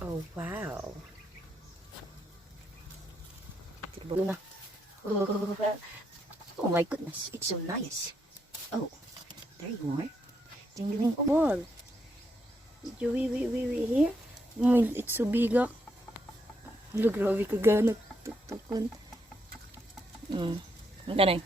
Oh, wow. Luna. Oh my goodness, it's so nice. Oh, there you are. Tingling ball. Did you wee here? Oh, it's so big. Hello, grabe ka ganat. Tuktukon. Ang ganay.